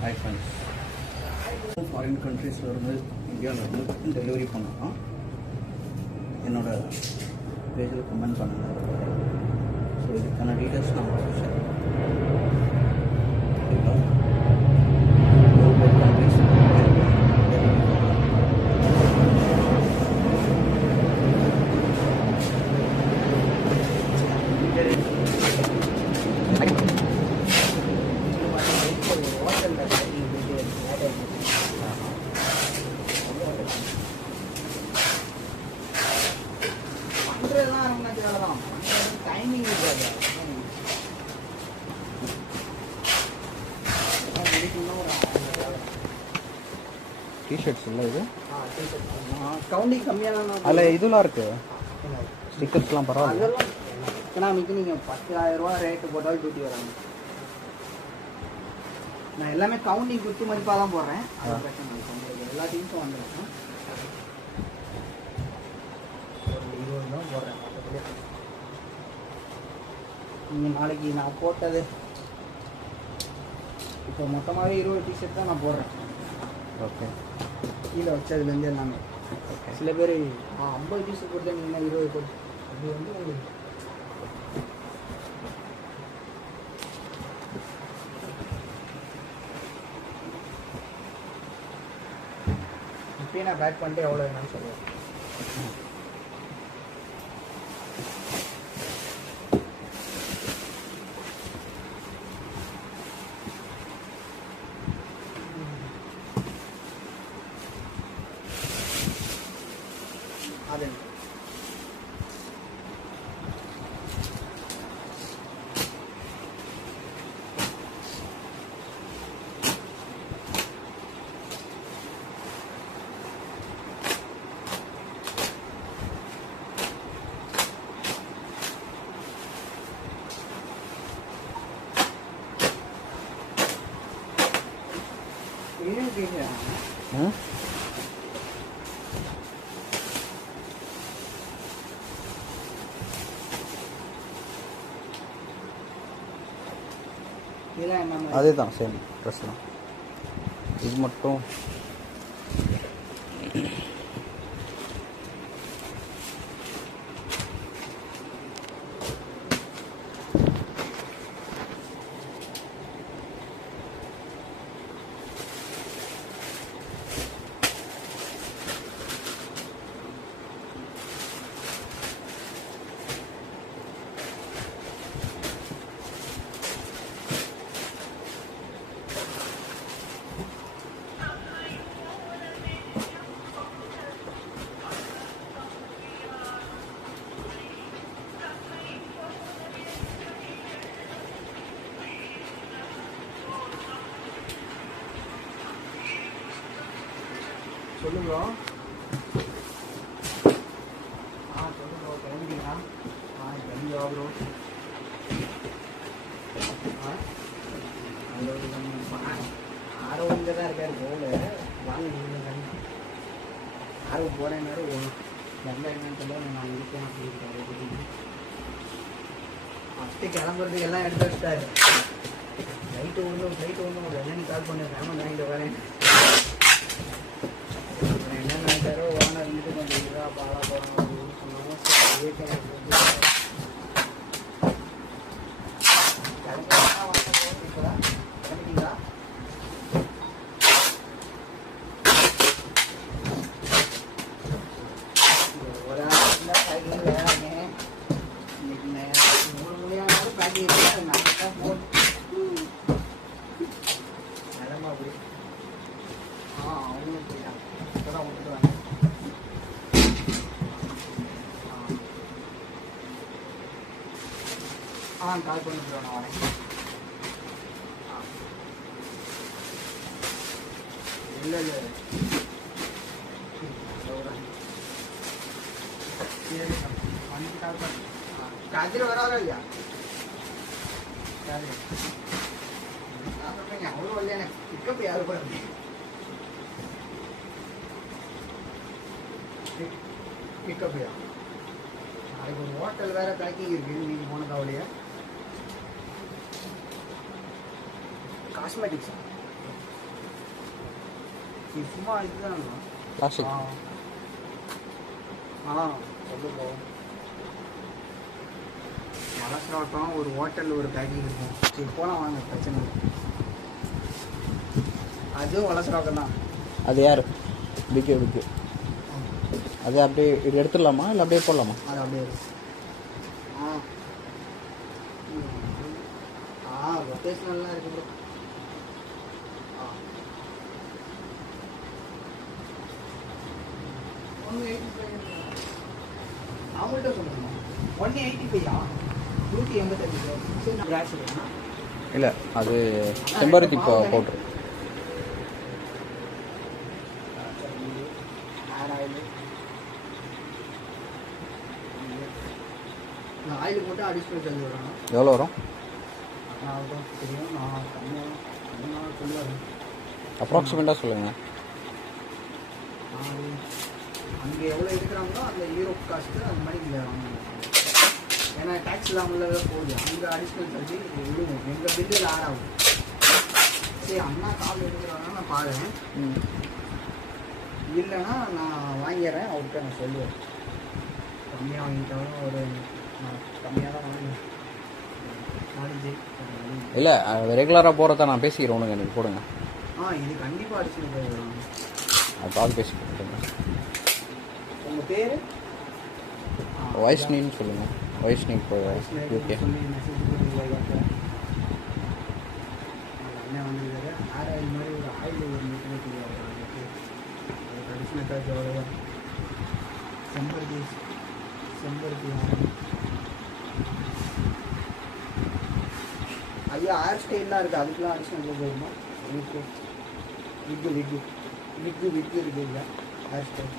Hi friends, foreign கண்ட்ரீஸில் இருந்து இந்தியாவிலேருந்து டெலிவரி பண்ணலாம். என்னோடய பேஜில் கமெண்ட் பண்ணுங்கள். ஸோ இதுக்கான டீட்டெயில்ஸ் நான் உங்களுக்கு ஷேர் டைமிங் இருக்காது. டிஷர்ட்ஸ் இல்லை இது கவுண்டிங் கம்மியான அதில் இதெல்லாம் இருக்குது, ஸ்டிக்கர்ஸ்லாம் பரவாயில்ல. அதெல்லாம் எக்கனாமிக்கு நீங்கள் 10,000 ரூபா ரேட்டு போட்டாலும் டூட்டி வராங்க. நான் எல்லாமே கவுண்டிங் குத்து மதிப்பாக தான் போடுறேன். அது பிரச்சனை இல்லை, உங்களுக்கு எல்லா டீம்ஸும் வந்துருக்கேன். ஒரு 20 தான் போடுறேன். நீங்கள் நாளைக்கு நான் போட்டது இப்போ மொத்தமாகவே 20 டிஷர்ட் தான் நான் போடுறேன். ஓகே, கீழே வச்சதுலேருந்து எல்லாமே. சில பேர் 50 டிஷர்ட் போட்டு நீங்கள் 20 போட்டு அது வந்து உங்களுக்கு இப்போயே நான் பேக் பண்ணிட்டு எவ்வளோ வேணும்னு சொல்லுவேன். அது அதே தான், சேம் ட்ரெஸ் தான். இது மட்டும் சொல்லுங்க. சொல்லுங்க, கிளம்பிட்டீங்களா? கிளம்பியா ப்ரோ? ஆரோ இங்கே தான் இருக்காரு போல. வாங்க ஆரோ போகிறேன்னாரு. நல்ல என்னன்னு சொல்ல நான் இருக்கேன் அப்படின்னு ஃபஸ்ட்டு கிளம்புறதுக்கு எல்லாம் எடுத்து வச்சுட்டாரு. ஃப்ளைட்டு ஒன்றும் ஒரு என்னன்னு கால் பண்ணிருக்கேன். வாங்கிட்டு வரேன். என்ன நினைச்சாரோ ஓனர் இருந்துட்டு கொஞ்சம் இதாக பாலா போகணும் அப்படின்னு சொன்னாலும் கிளம்பிட்டீங்களா? ஒரு ஆள் சைக்கிள் வேறாங்க. இன்னைக்கு 3 மணியானாலும் பேக்கிங் இருக்கு. நான் தான் போன் நிலமா அப்படி அவங்களும் போயிட்டாங்க. இப்போதான் விட்டுருவாங்க. கால் பண்ணிட்டு நான் வரேன். இல்லை சரி, பண்ணிட்டு கால் பண்ணு. சார்ஜர் வராதோ இல்லையா? சரி, நான் சொல்கிறேங்க அவ்வளோ இல்லை. எனக்கு பிக்கப் யாரும் கூட பிக்கப்யா நாளைக்கு ஒரு ஹோட்டல் வேறு பேக்கிங் இருக்குது. நீங்கள் போன கவலையா? காஸ்மெட்டிக்ஸ் இது சும்மா இதுதான் பிளாஸ்டிக். சொல்லுங்க. வளசராட்டம் ஒரு ஹோட்டலில் ஒரு பேக்கிங் இருக்கும். சரி போகலாம் வாங்க, பிரச்சனை இல்லை. அதுவும் வளசராட்டம் தான். அது யார்? பிக்கு. அது அப்படியே இது எடுத்துடலாமா இல்லை அப்படியே போடலாமா? அது அப்படியே ரொட்டேஷனல்லாம் இருக்கு ப்ரோ. அவங்கள்ட்ட சொல்லுங்க 185 185 இல்லை அது செம்பருத்தி பவுட்ரு. ஆயில் போட்டு அடிஷனல் சார்ஜ் வரும். எவ்வளோ வரும்? தெரியும், நான் கம்மியாக சொல்லுவாங்க. அப்ராக்சிமேட்டாக சொல்லுங்கள். அங்கே எவ்வளோ எடுக்கிறாங்களோ அந்த யூரோப் காஸ்ட்டு அந்த மாதிரி இங்கே வாங்கணும். ஏன்னா டேக்ஸ் இல்லாமல் போகுது. அங்கே அடிஷ்னல் சார்ஜ் விடுவோம். எங்கள் பில்லில் ஆட் ஆகும். சரி அண்ணா கால் எடுக்கிறாங்கன்னா நான் பாருறேன். இல்லைன்னா நான் வாங்கிடுறேன். அவர்கிட்ட நான் சொல்லுவேன். கம்மியாக வாங்கிட்டாலும் ஒரு கம்மியாக தான் வாங்குவேன். இல்லை ரெகுலராக போகிறத நான் பேசிக்கிறேன். உனக்கு எனக்கு போடுங்க. இது கண்டிப்பாக அடிஷ்னல் அது பார்த்து பேசி கொடுத்துருங்க. உங்கள் பேர்? வைஷ்ணின்னு சொல்லுங்கள். வைஷ்ணி இப்போ ஓகே. அண்ணன் வந்து ஆயில் மாதிரி ஒரு ஆயில் ஒரு மீட்டர் அடிஷ்னல் சார்ஜ் எவ்வளோ? செம்பருத்தி ஐயா ஹேர் ஸ்டைல்லாம் இருக்குது. அதுக்கெலாம் அடிஷ்னல் போகுமா? விக்கு இருக்குது இல்லை ஹேர் ஸ்டைல்.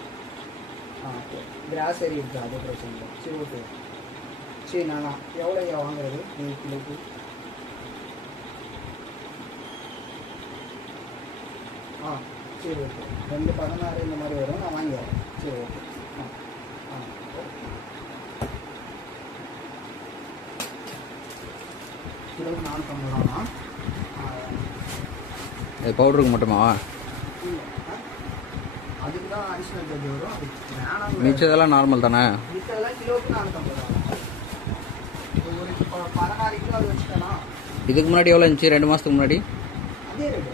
ஓகே கிராசரி இருக்குது. அது பிரச்சனை இல்லை. சரி ஓகே. சரி நான் எவ்வளோ ஐயா வாங்குறது நீங்கள் கிலோக்கு? சரி ஓகே. 216 இந்த மாதிரி வரும். நான் வாங்கிடுறேன். சரி ஓகே. கிலோக்கு 450 ரூபாண்ணா. அது பவுடருக்கு மட்டுமா? அதுக்கு தான் அடிஷ்னல் சார்ஜ் வரும். அதுக்கு வேணாம். மிச்சதெல்லாம் நார்மல் தானே? மிச்சதெல்லாம் கிலோக்கு 450 ரூபா. ஒரு 16 கிலோ அது வச்சுட்டேன்னா. இதுக்கு முன்னாடி எவ்வளோ இருந்துச்சு? 2 மாதத்துக்கு முன்னாடி அதே ரேட்டு.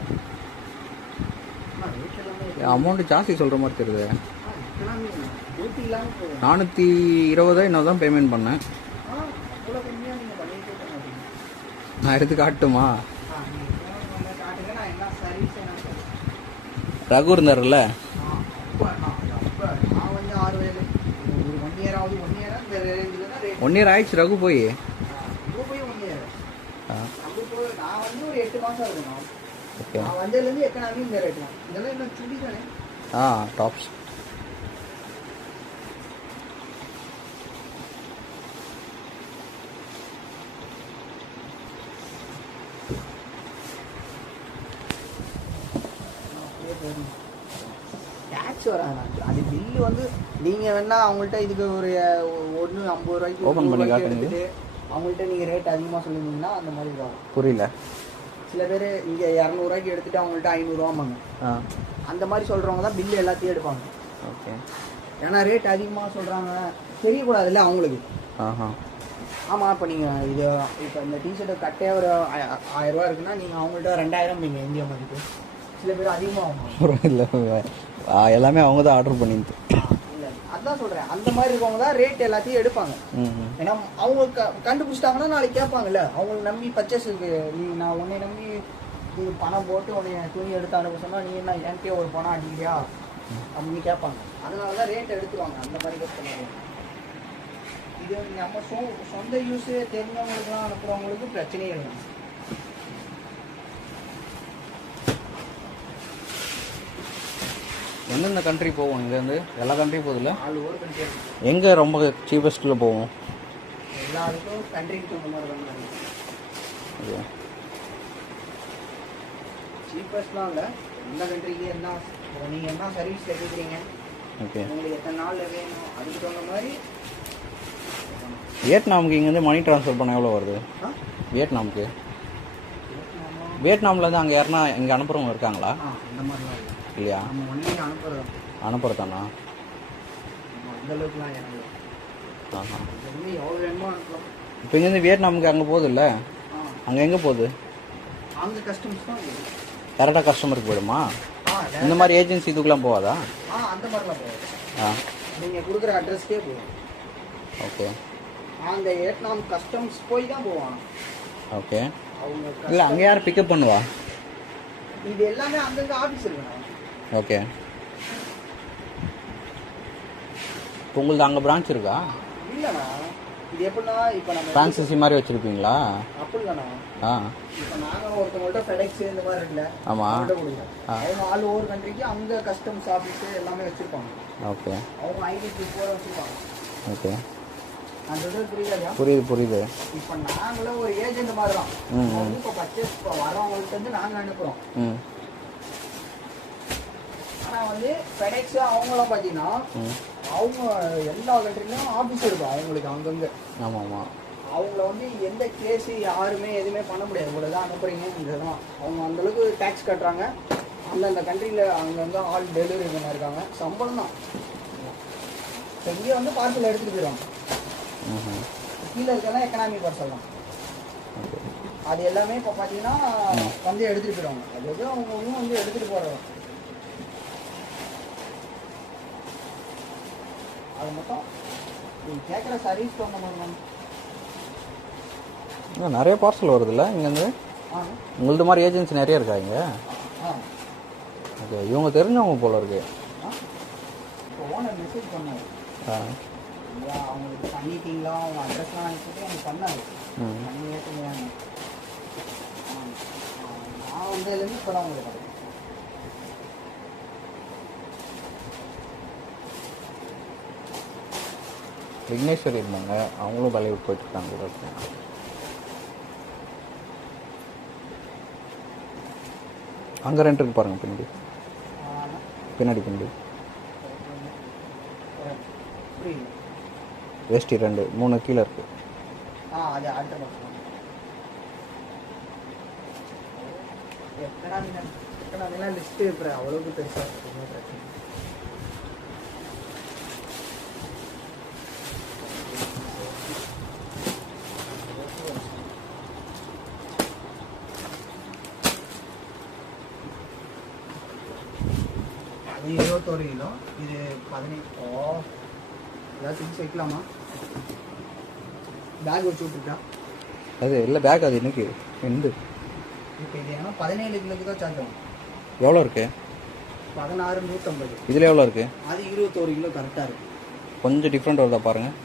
அமௌண்ட்டு ஜாஸ்தி சொல்கிற மாதிரி தெரியுது. 420 இன்னும் தான் பேமெண்ட் பண்ணேன். நான் எடுத்து காட்டுமா? ரகு இருந்தார்ல, ஒன் இயர் ஆயிடுச்சு ரகு போய். டாப்ஸ் டேக்ஸ் வராங்க. அது பில்லு வந்து நீங்கள் வேணா அவங்கள்ட்ட இதுக்கு ஒரு 150 ரூபாய்க்கு ஓப்பன் பண்ணி காட்டுங்க. அவங்கள்ட்ட நீங்கள் ரேட் அதிகமாக சொல்லியிருந்தீங்கன்னா அந்த மாதிரி இருக்கும். புரியல. சில பேர் இங்கே 200 ரூபாய்க்கு எடுத்துகிட்டு அவங்கள்ட்ட 500 ரூபாம்பாங்க. அந்த மாதிரி சொல்கிறவங்க தான் பில்லு எல்லாத்தையும் எடுப்பாங்க. ஓகே. ஏன்னா ரேட் அதிகமாக சொல்கிறாங்க, தெரியக்கூடாதுல்ல அவங்களுக்கு. ஆமாம். இப்போ நீங்கள் இது இப்போ இந்த டிஷர்ட்டை கட்டையாக ஒரு 1000 ரூபா இருக்குன்னா நீங்கள் அவங்கள்ட்ட 2000 நீங்கள் இந்தியா மதிப்பு. சில பேர் அதிகமாக இல்லை, எல்லாமே அவங்க தான் ஆர்டர் பண்ணிட்டு. இல்லை அதான் சொல்கிறேன். அந்த மாதிரி இருக்கவங்க தான் ரேட் எல்லாத்தையும் எடுப்பாங்க. ஏன்னா அவங்க கண்டுபிடிச்சிட்டாங்கன்னா நாளைக்கு கேட்பாங்கல்ல. அவங்களை நம்பி பர்ச்சேஸுக்கு நான் உன்னை நம்பி நீ பணம் போட்டு உன்னை துணி எடுத்து அனுப்ப சொன்னால் நீ என்ன என்கிட்ட ஒரு பணம் அடிக்கிறியா அப்படின்னு கேட்பாங்க. அதனால தான் ரேட் எடுத்துருவாங்க. அந்த மாதிரி கஸ்டமர். இது நம்ம சொந்த யூஸு தெரிஞ்சவங்களுக்குலாம் அனுப்புகிறவங்களுக்கு பிரச்சனையே இல்லை. எந்தெந்த கண்ட்ரி போவோம்? இங்கேருந்து எல்லா கண்ட்ரியும் போகுதுல்ல? All over country. எங்கே ரொம்ப சீப்பஸ்ட்டில் போவோம்? எல்லாருக்கும் கண்ட்ரிக்கு தகுந்த மாதிரி தான். ஓகே. சீப்பஸ்ட்லாம் இல்லை. எந்த கண்ட்ரிக்கு என்ன நீங்கள் என்ன சர்வீஸ் எடுக்கிறீங்க, ஓகே, உங்களுக்கு எத்தனை நாளில் வேணும், அதுக்கு தகுந்த மாதிரி. வியட்நாமுக்கு இங்கேருந்து மணி ட்ரான்ஸ்ஃபர் பண்ண எவ்வளோ வருது? வியட்நாமுக்கு வியட்நாம்லேருந்து அங்கே யாருன்னா இங்கே அனுப்புகிறவங்க இருக்காங்களா? அந்த மாதிரிலாம் இல்லை. இல்லையா? நம்ம ஒன்லி அனுப்புறது. அனுப்புகிறதாண்ணா? அந்த அளவுக்குலாம் இறங்கல. ஆஹா. இங்கேருந்து எவ்வளோ வேணுமோ அனுப்பலாம். இப்போ இங்கேருந்து வியட்நாமுக்கு அங்கே போகுது இல்லை? அங்கே எங்கே போகுது? அந்த கஸ்டம்ஸ் தான் இருக்குது. கரெக்டாக கஸ்டமருக்கு போயிடுமா? இந்த மாதிரி ஏஜென்சி இதுக்கெலாம் போகாதா? அந்த மாதிரிலாம் போகாது. நீங்கள் கொடுக்குற அட்ரஸ்க்கே போகும். ஓகே. அந்த வியட்நாம் கஸ்டம்ஸ் போய் தான் போவாங்க. ஓகே. அவங்க இல்லை அங்கே யார் பிக்கப் பண்ணுவா? இது எல்லாமே அங்கங்கே ஆஃபீஸ் இருக்குண்ணா. ஓகே. இப்போ உங்களுக்கு அங்கே பிரான்ச் இருக்கா? இல்லைண்ணா, இது எப்படின்னா இப்போ நம்ம ஃப்ரான்சிசி மாதிரி வச்சுருப்பீங்களா? அப்படி இல்லைண்ணா. இப்போ நாங்கள் ஒருத்தவங்கள்ட்ட ஃபெடெக்ஸ் இந்த மாதிரி இருக்குல்ல, ஆமாம், கொடுக்குறோம். அவங்க ஆல் ஓவர் கண்ட்ரிக்கு அங்கே கஸ்டம்ஸ் ஆஃபீஸு எல்லாமே வச்சுருப்பாங்க. ஓகே. அவங்க ஐடி ப்ரூஃப் போட வச்சுருப்பாங்க. ஓகே, அந்த இது புரியுதா? புரியுது. இப்போ நாங்களும் ஒரு ஏஜென்ட் மாதிரி தான். அவங்க இப்போ பர்ச்சேஸ் வரவங்கள்ட்ட இருந்து நாங்கள் அனுப்புகிறோம். ஆனால் வந்து ஃபெடெக்ஸ் அவங்களாம் பார்த்தீங்கன்னா அவங்க எல்லா கண்ட்ரிலையும் ஆஃபீஸ் இருக்கும் அவங்களுக்கு அங்கங்கே. ஆமாம். அவங்கள வந்து எந்த கேஸு யாருமே எதுவுமே பண்ண முடியாது. இவ்வளோ தான் அனுப்புறீங்க, இதுதான். அவங்க அந்தளவுக்கு டேக்ஸ் கட்டுறாங்க. அந்தந்த கண்ட்ரியில் அங்கங்கே ஆல் டெலிவரி பண்ண இருக்காங்க. சம்பளம் தான். இப்போ இங்கே வந்து பார்சல் எடுத்துகிட்டு போயிடுவாங்க. கீழே இருக்கலாம் எக்கனாமி பார்சல் தான். அது எல்லாமே இப்போ பார்த்தீங்கன்னா வந்து எடுத்துகிட்டு போயிடுவாங்க. அது எதுவும் அவங்க ஒன்றும் வந்து எடுத்துகிட்டு போகிறோம். அது மட்டும் நீங்கள் கேட்குற சர்வீஸ் தகுந்த மாதிரி தான். நிறைய பார்சல் வருதுல்ல இங்கேருந்து? உங்களது மாதிரி ஏஜென்சி நிறைய இருக்கா இங்கே? ஓகே. இவங்க தெரிஞ்சவங்க போல இருக்கு. இப்போ ஓனர் மெசேஜ் பண்ணாரு. அவங்களுக்கு பண்ணிட்டீங்களா, அவங்க அட்ரஸ்லாம் அனுப்பிட்டு எனக்கு பண்ணாரு. பண்ணி ஏற்றுங்க. நான் வந்ததுலேருந்து இப்போ தான் உங்களுக்கு பார்த்தேன். விக்னேஸ்வரி இருந்தாங்க, அவங்களும் பாலிவுட் போயிட்டு இருக்காங்க கூட. அங்கே ரெண்டு இருக்கு பாருங்க, பின்னாடி வேஷ்டி 2 3 கீழே இருக்கு. அது அடுத்த பக்கம். எத்தனை லிஸ்ட்டு இருக்கிற அவ்வளோக்கு பெருசாக இருக்குது பிரச்சனை. அது 21 கிலோ, இது 18. ஏதாவது திங்ஸ் வைக்கலாமா? பேக் வச்சு விட்டுருக்கா? அது இல்லை பேக். அது இன்னைக்கு எந்த இப்போ இது ஏன்னா 17 கிலோக்கு தான் சார்ஜ் ஆகும். எவ்வளோ இருக்கு? 16,150. இதில் எவ்வளோ இருக்கு? அது 21 கிலோ கரெக்டாக இருக்கும். கொஞ்சம் டிஃப்ரெண்ட் வருதா பாருங்கள்.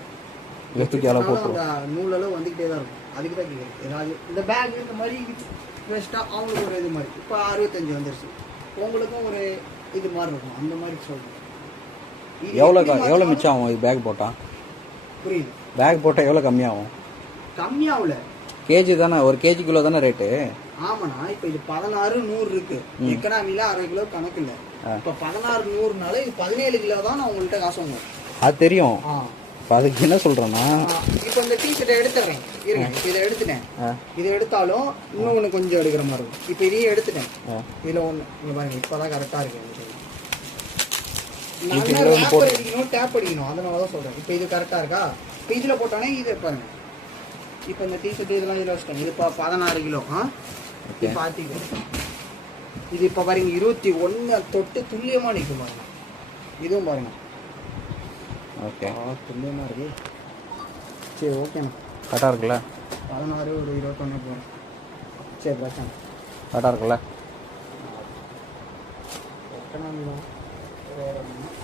இதுக்கு எவ்வளோ போட்டு நூலளவு வந்துக்கிட்டே தான் இருக்கும். அதுக்கு தான் கேட்குறேன். ஏதாவது இந்த பேக் இந்த மாதிரி வேஸ்ட்டாக அவங்களுக்கு ஒரு இது மாதிரி. இப்போ 65 வந்துருச்சு. உங்களுக்கும் ஒரு இது மாதிரி இருக்கும். அந்த மாதிரி சொல்கிறேன். எவ்வளோ மிச்சம் ஆகும் இது பேக் போட்டால்? புரியுது. பேக் போட்டால் எவ்வளோ கம்மியாகும்? கம்மியாகல. கேஜி தானே, ஒரு கேஜி கிலோ தானே ரேட்டு? ஆமாண்ணா. இப்போ இது 16,100 இருக்கு. எக்கனாமியில் 1/2 கிலோ கணக்கு இல்லை. இப்போ 16,100னால இது 17 கிலோ தான் நான் உங்கள்கிட்ட காசு வாங்குவேன். அது தெரியும். இப்போ அதுக்கு என்ன சொல்கிறேன்னா, இப்போ இந்த டிஷர்ட்டை எடுத்துடுறேன். இருங்க, இதை எடுத்துட்டேன். இதை எடுத்தாலும் இன்னொன்று கொஞ்சம் எடுக்கிற மாதிரி இருக்கும். இப்போ இதையும் எடுத்துட்டேன். இதில் ஒன்று இங்கே பாருங்க. இப்போ தான் கரெக்டாக இருக்கு. டேப் அடிக்கணும். அதனால தான் சொல்கிறேன். இப்போ இது கரெக்டாக இருக்கா? இப்போ இதில் போட்டானே இதை பாருங்க. இப்போ இந்த டிஷர்ட் இதெல்லாம் இதில் வச்சுட்டேன். இது இப்போ 16 கிலோ. பார்த்திங்க, இது இப்போ பாருங்க 21 தொட்டு துல்லியமாக நிற்கும் பாருங்க. இதுவும் பாருங்க. ஓகே, துல்லியமாக இருக்கு. சரி, ஓகேண்ணா. கரெக்டாக இருக்குல்ல? 16 ஒரு 21 போகிறேன். சரி, பிரச்சனை கரெக்டாக இருக்குல்ல? எக்கனாமிலாம் வேறு ஒன்று.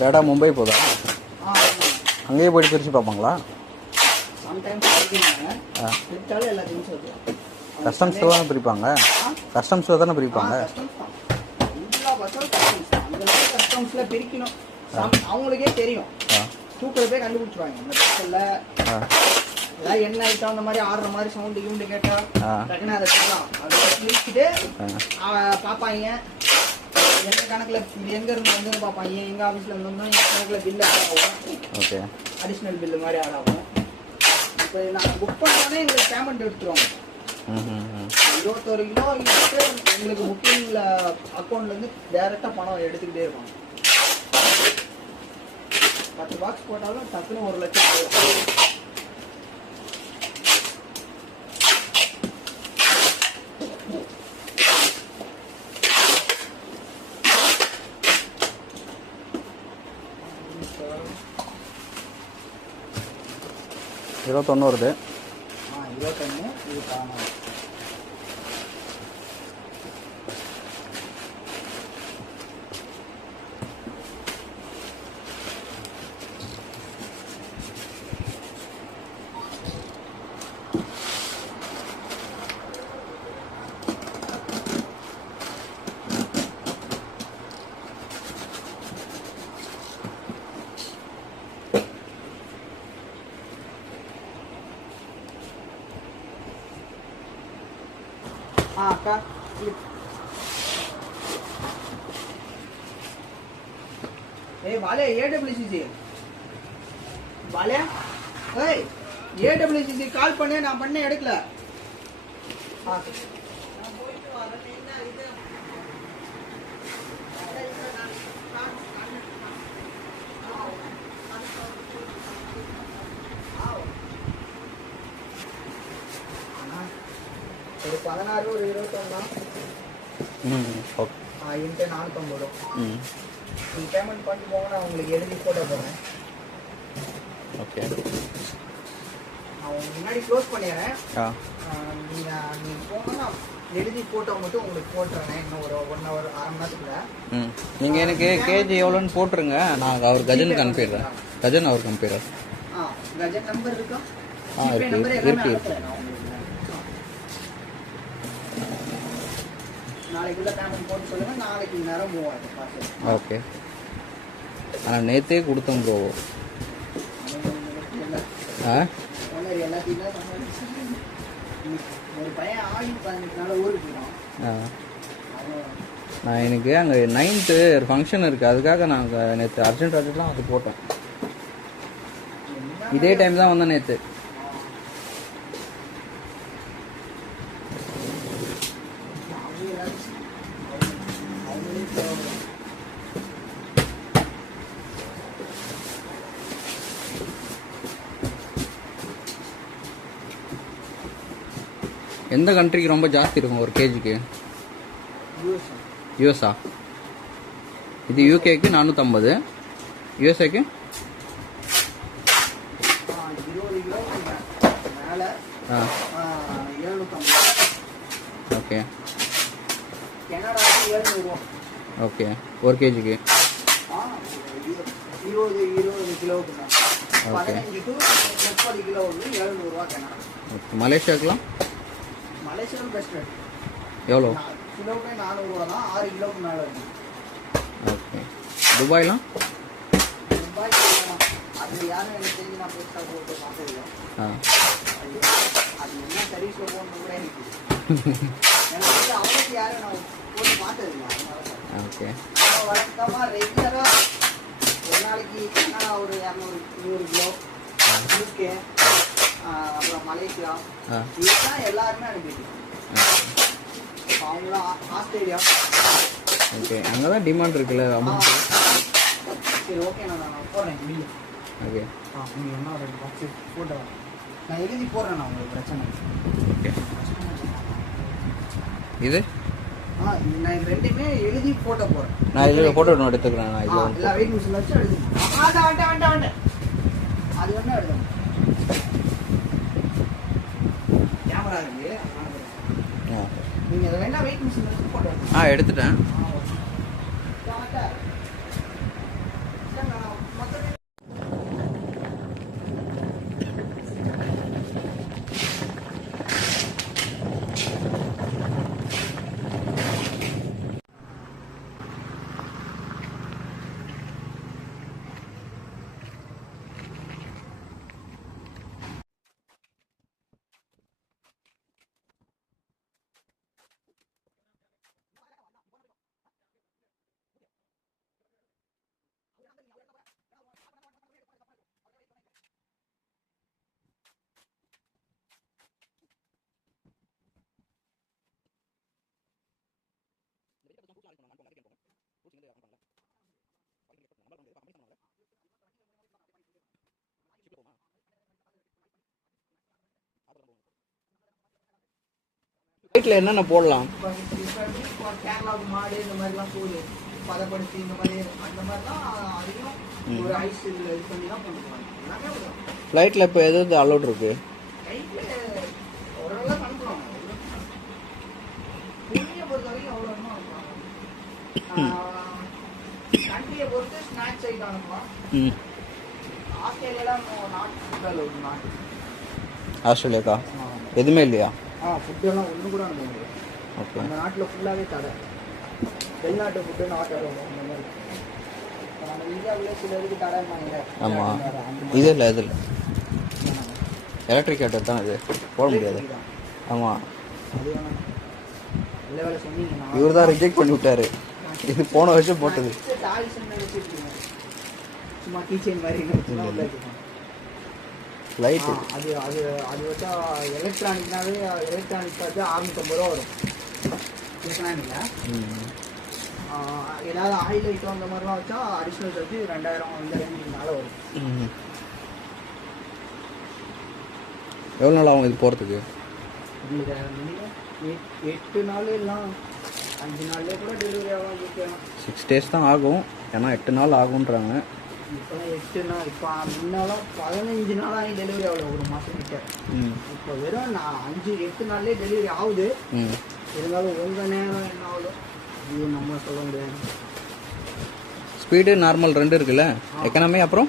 டேட்டா மும்பை போதா? அங்கேயே போயிட்டு பிரித்து பார்ப்பாங்களா? கஸ்டம்ஸில் தானே பிரிப்பாங்க? கஸ்டம்ஸில் தானே பிரிப்பாங்க? கஸ்டம்ஸில் பிரிக்கணும். அவங்களுக்கே தெரியும். தூக்கிறதே கண்டுபிடிச்சிருவாங்க இந்த பக்கத்தில் எல்லாம் என்ன ஐட்டம் அந்த மாதிரி ஆடுற மாதிரி சவுண்டு கிவுண்டு கேட்டா டக்குன்னு அதை சொல்லலாம் அதை கிழிச்சிட்டு பார்ப்பாங்க எங்க கணக்குல இது எங்க இருந்து வந்து பார்ப்பாங்க எங்க ஆஃபீஸ்ல இருந்தோம்னா எங்க கணக்குல பில்லு ஆட் ஆகும். ஓகே அடிஷ்னல் பில்லு மாதிரி ஆட் ஆகும். இப்போ நாங்கள் புக் பண்ணோடனே எங்களுக்கு பேமெண்ட் எடுத்துருவாங்க. 21 கிலோ எங்களுக்கு புக்கிங்ல அக்கௌண்ட்ல இருந்து டைரக்டா பணம் எடுத்துக்கிட்டே இருப்பாங்க. 10 பாக்ஸ் போட்டாலும் டக்குன்னு 1 லட்சம் போகும். $21 வருது. 21 இது காணும். அக்கா ஏய் வாலே ஏடபிள்யூசிசி வாலே ஏய் ஏடபிள்யூசிசி கால் பண்ணே நான் பண்ணே எடுக்கல. ஒரு 16 ஒரு 21 ஓகே இன்ட்டு 450 நீங்கள் பேமெண்ட் பண்ணிட்டு போங்க நான் உங்களுக்கு எழுதி போட்டோ போடுறேன். ஓகே நான் முன்னாடி க்ளோஸ் பண்ணிடுறேன். நீங்கள் போங்க நான் எழுதி போட்டோ மட்டும் உங்களுக்கு போட்டுறேன் இன்னும் ஒரு 1 ஹவர் 1/2 மணி நேரத்துக்குள்ள. நீங்கள் எனக்கு கேஜி எவ்வளோன்னு போட்டுருங்க நான் அவர் கஜனுக்கு அனுப்பிடுறேன். கஜன் அவருக்கு அனுப்பிடுறேன். கஜன் நம்பர் இருக்கா? இருக்கு. நாளைக்குள்ள பேமெண்ட் போட்டு சொல்லுங்க. நாளைக்கு நேரம் மூவ் ஆகும். ஓகே ஆனால் நேற்றே கொடுத்தோம் ப்ரோ. எல்லாத்தையும் ஒரு பையன் ஆகி 18 நாள் ஊருக்கு போயிடும். நான் எனக்கு அங்கே 9th ஒரு ஃபங்க்ஷன் இருக்குது அதுக்காக நாங்கள் நேற்று அர்ஜென்ட்லாம் அது போட்டோம். இதே டைம் தான் வந்தேன் நேற்று. எந்த கண்ட்ரிக்கு ரொம்ப ஜாஸ்தி இருக்கும் ஒரு கேஜிக்கு? யூஎஸ்ஆ. இது யூகேக்கு 450, யூஎஸ்ஏக்கு 750. ஓகே ஓகே ஒரு கேஜிக்கு 20 கிலோவுக்கு 15 to 30 கிலோ வந்து 700 ரூபா கனடா. ஓகே மலேசியாவுக்குலாம்? மலேசியாவும் பெஸ்ட் ரேட். எவ்வளோ? கிலோவுக்கு 400 ரூபா தான். 6 கிலோவுக்கு மேலே இருக்கும். ஓகே துபாய்லாம்? துபாய் அது யாரும் எனக்கு தெரிஞ்சு நான் பெருசாக போட்டு பார்த்ததில்ல. அது என்ன சர்வீஸில் போகணும் கூட எனக்கு எனக்கு அவங்களுக்கு யாரும் நான் போட்டு பார்த்ததில்லை. ஓகே வழக்கமாக ரெகுலராக ஒரு நாளைக்கு கனடா ஒரு 200 கிலோ, யூகே அப்புறம் மலேசியா இதுதான் எல்லாருமே அனுப்பிட்டு. அவங்களாம் ஆஸ்திரேலியா. ஓகே அங்கே தான் டிமாண்ட் இருக்குல்ல அமௌண்ட். சரி ஓகே நான் போடுறேன் பில்லு. ஓகே நீங்கள் என்ன 2 பாக்ஸு போட்டு நான் எழுதி போடுறேன். நான் உங்களுக்கு பிரச்சனை. ஓகே இது நான் இது ரெண்டுமே எழுதி போட்டோ போடுறேன். நான் இதில் ஃபோட்டோ ஒன்று எடுத்துக்கிறேன். நான் இல்லை இதில் வெயிட் மிஷினில் வச்சு எழுதி அது வேணா எழுதணும். கேமரா இருக்கு. நீங்கள் அதை வேணா வெயிட் மிஷினில் வச்சு போட்டோ எடுத்துட்டேன். வீட்டில் என்னென்ன போடலாம்? இப்போ கேரளாவுக்கு மாடு இந்த மாதிரிலாம் கூழ் பதப்படுத்தி இந்த மாதிரி அந்த மாதிரிலாம் அதையும் ஒரு ஐஸ் இதில் இது பண்ணி தான் பண்ணுவாங்க. எல்லாமே வரும். ஃப்ளைட்டில் இப்போ எது எது அலோட் இருக்கு? கைட்டில் ஓரளவு அனுப்புவாங்க. பூமியை பொறுத்த வரைக்கும் அவ்வளோ கண்ட்ரியை பொறுத்து ஸ்நாக்ஸ் ஐட்டம் அனுப்பலாம். ஆஸ்திரேலியாலாம் நாட்டு ஆஸ்திரேலியாக்கா எதுவுமே இல்லையா? ஃபுட்டெல்லாம் ஒன்று கூட அனுப்ப முடியாது. ஓகே. அந்த நாட்டில் ஃபுல்லாகவே தடை. வெளிநாட்டு ஃபுட்டு நாட்டு அந்த மாதிரி. நம்ம இந்தியாவில் சில இதுக்கு தடைமாங்க. ஆமாம். இது இல்லை இது இல்லை எலக்ட்ரிக் கேட்டர் தான் இது போட முடியாது. ஆமாம். அது வேணாம். நல்ல வேலை சொன்னீங்க. இவர் தான் ரிஜெக்ட் பண்ணி விட்டாரு. இது போன வருஷம் போட்டது. சும்மா கீச்சைன் மாதிரி உள்ள லைட்டு அது அது அது வச்சா எலக்ட்ரானிக்னாவே எலக்ட்ரானிக் சார்ஜ் 650 ரூபா வரும். எலக்ட்ரானிக்கில் ஏதாவது ஆயில் ஐட்டம் அந்த மாதிரிலாம் வச்சா அடிஷ்னல் சார்ஜ் 2000 இந்த ரேஞ்சுக்கு மேலே வரும். எவ்வளோ நாள் ஆகும் இது போகிறதுக்கு? உங்களுக்கு 8 நாள் எல்லாம் 5 நாள்லேயே கூட டெலிவரி ஆகும். 6 days தான் ஆகும். ஏன்னா 8 நாள் ஆகுன்றாங்க. இப்போலாம் 8 நாள். இப்போ முன்னாலும் 15 நாளாக டெலிவரி ஆகல ஒரு மாதம் கிட்ட. இப்போ வெறும் 5-8 நாள்லேயே டெலிவரி ஆகுது. இருந்தாலும் உங்கள் நேரம் என்ன ஆகுது இது நம்ம சொல்ல முடியாது. ஸ்பீடு நார்மல் 2 இருக்குல்ல, எக்கனாமி அப்புறம்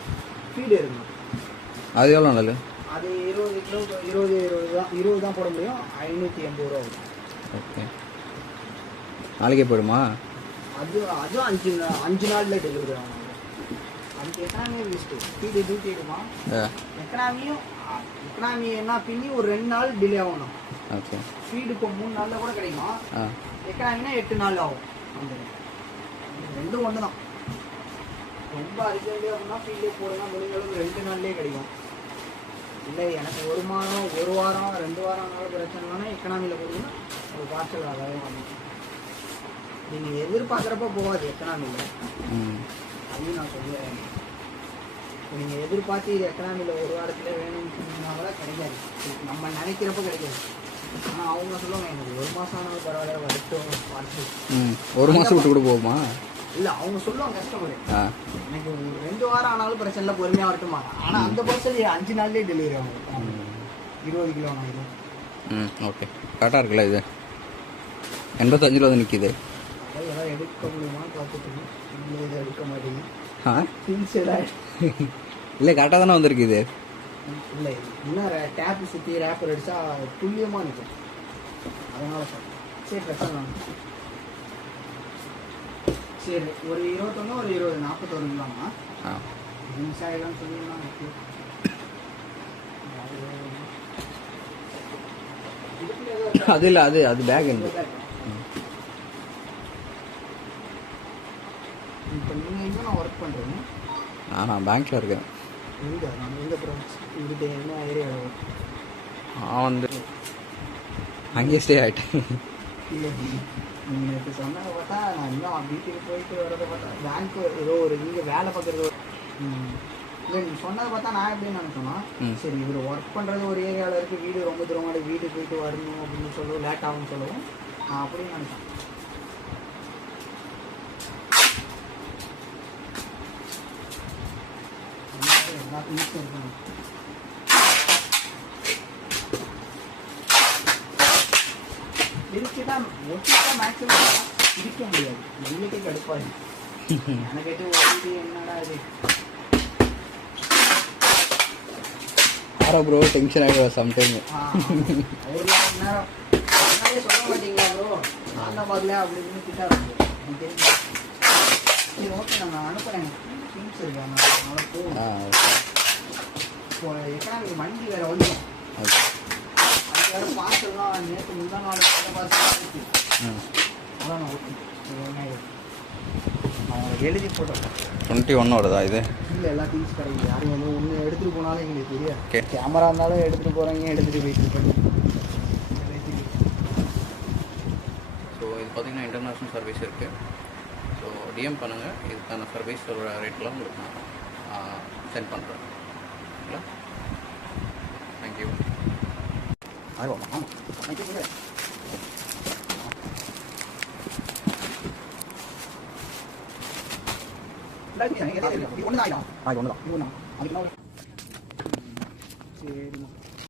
ஸ்பீடு இருக்குங்க. அது எவ்வளோ நாள்? அது 20 தான் போட முடியும். 580 ரூபா ஆகும். ஓகே. நாளைக்கே போயிடுமா? அதுவும் 5 நாளில் டெலிவரி ஆகும். அதுக்கு எக்கனாமி லிஸ்ட்டு ஸ்பீடு தூக்கிடுமா. எக்கனாமி என்ன பின்னி ஒரு 2 நாள் டிலே ஆகணும். ஓகே. ஸ்பீடு இப்போ 3 நாளில் கூட கிடைக்கும். எக்கனாமினா 8 நாள் ஆகும். ரெண்டும் ஒன்று தான். ரொம்ப அர்ஜென்ட்டு அப்படின்னா ஃபீல்டே போடுங்க முடிஞ்சளவுக்கு 2 நாள்லேயே கிடைக்கும். இல்லை எனக்கு 1 மாதம் 1 வாரம் 2 வாரம் ஆனாலும் பிரச்சனைனா எக்கனாமியில் போடுங்கன்னா ஒரு பார்சல் அதாவது வாங்கணும். நீங்கள் எதிர்பார்க்குறப்ப போகாது எக்கனாமியில். அதையும் நான் சொல்லுவேன். இப்போ நீங்கள் எதிர்பார்த்து இது எக்கனாமியில் 1 வாரத்தில் வேணும்னு சொன்னீங்கன்னா கூட கிடைக்காது. நம்ம நினைக்கிறப்ப கிடைக்காது. ஆனால் அவங்க சொல்லுவாங்க எனக்கு 1 மாதம் ஆனாலும் பரவாயில்ல வரட்டும் பார்சல். 1 மாதம் விட்டு கூட போகுமா? இல்லை அவங்க சொல்லுவாங்க கஸ்டமர் எனக்கு 2 வாரம் ஆனாலும் பிரச்சனை இல்லை பொறுமையாக வரட்டுமா. ஆனால் அந்த பார்சல் 5 நாள்லேயே டெலிவரி ஆகும். 20 கிலோ ஆகும். ஓகே. கரெக்டாக இருக்குல்ல இது? 85 ரூபா நிற்கிது. அதெல்லாம் எடுக்க முடியுமான்னு பார்த்துட்டு இல்லை இதை எடுக்க மாட்டேங்க. திங்ஸ் இல்லை கரெக்டாக தானே வந்திருக்கு இது. இல்லை இன்னும் டேப்பு சுற்றி ரேப்பர் அடித்தா துல்லியமாக நிற்கும். அதனால சார் சரி பிரச்சனை சரி ஒரு 21 ஒரு 20 41 கிலோமா விவசாயம்லாம் சொல்லிடலாம். அது இல்லை அது அது பேக் இருந்து. இப்போ நீங்கள் எங்கே நான் ஒர்க் பண்ணுறேங்க? நான் பேங்க்கில் இருக்கேன். எங்கே நான் எங்கே பிரான்ச் இங்கிட்ட என்ன ஏரியாவில்? நான் வந்து அங்கேயே ஸ்டே ஆகிட்டேன். இல்லை நீங்கள் இப்போ சொன்னதை பார்த்தா நான் இன்னும் வீட்டுக்கு போயிட்டு வரதை பார்த்தா பேங்க்கு ஏதோ ஒரு நீங்கள் வேலை பார்க்குறது. இல்லை நீங்கள் சொன்னதை பார்த்தா நான் எப்படின்னு நினச்சோன்னா சரி இவர் ஒர்க் பண்ணுறது ஒரு ஏரியாவில் இருக்குது, வீடு ரொம்ப தூரமாக வீட்டுக்கு போயிட்டு வரணும் அப்படின்னு சொல்லவும் லேட் ஆகும்னு சொல்லவும் நான் அப்படின்னு நினச்சேன். எல்லாத்தையும் இருக்கணும். இருக்குதான் ஒட்டிதான் மேக்ஸிமம் இருக்க முடியாது. இன்னைக்கே கடுப்பாது எனக்கு கேட்டு ஒட்டிட்டு என்னடா இது. ப்ரோ டென்ஷன் ஆகிடுவா சம்டைம். அவர்லாம் நேரம் முன்னாடியே சொல்ல மாட்டீங்களா ப்ரோ நான் தான் பார்க்கல அப்படின்னு கிட்டா இருக்கு எனக்கு தெரியும். சரி ஓகே நம்ம அனுப்புகிறேன். திங்ஸ் இருக்கு அதனால போகும். இப்போ எக்கனாமிக் வண்டி வேறு வந்துடும். அது வேறு பார்சல்லாம் நேற்று முந்தா நாள் பார்சல்லாம் இருக்கு. அதான் நான் ஓகே நான் உங்களுக்கு எழுதி போட்டேன். 21 வருதா இது? இல்லை எல்லா திங்ஸ் கிடைக்குது. யாரும் வந்து ஒன்று எடுத்துகிட்டு போனாலும் எங்களுக்கு தெரியாது. கேமரா இருந்தாலும் எடுத்துகிட்டு போகிறவங்க எடுத்துகிட்டு போயிட்டு பண்ணி. ஸோ இது பார்த்தீங்கன்னா இன்டர்நேஷ்னல் சர்வீஸ் இருக்குது. ஸோ டிஎம் பண்ணுங்கள். இதுக்கான சர்வீஸோட ரேட்லாம் உங்களுக்கு நான் சென்ட் பண்ணுறேன். ஓகேங்களா? தேங்க்யூ. 1000 ஆமாம் நான் சொல்லுறேன். ஒன்று தான் ஆயிடும். ஒன்று தான். இது ஒன்றா அதுக்கு சரிம்மா.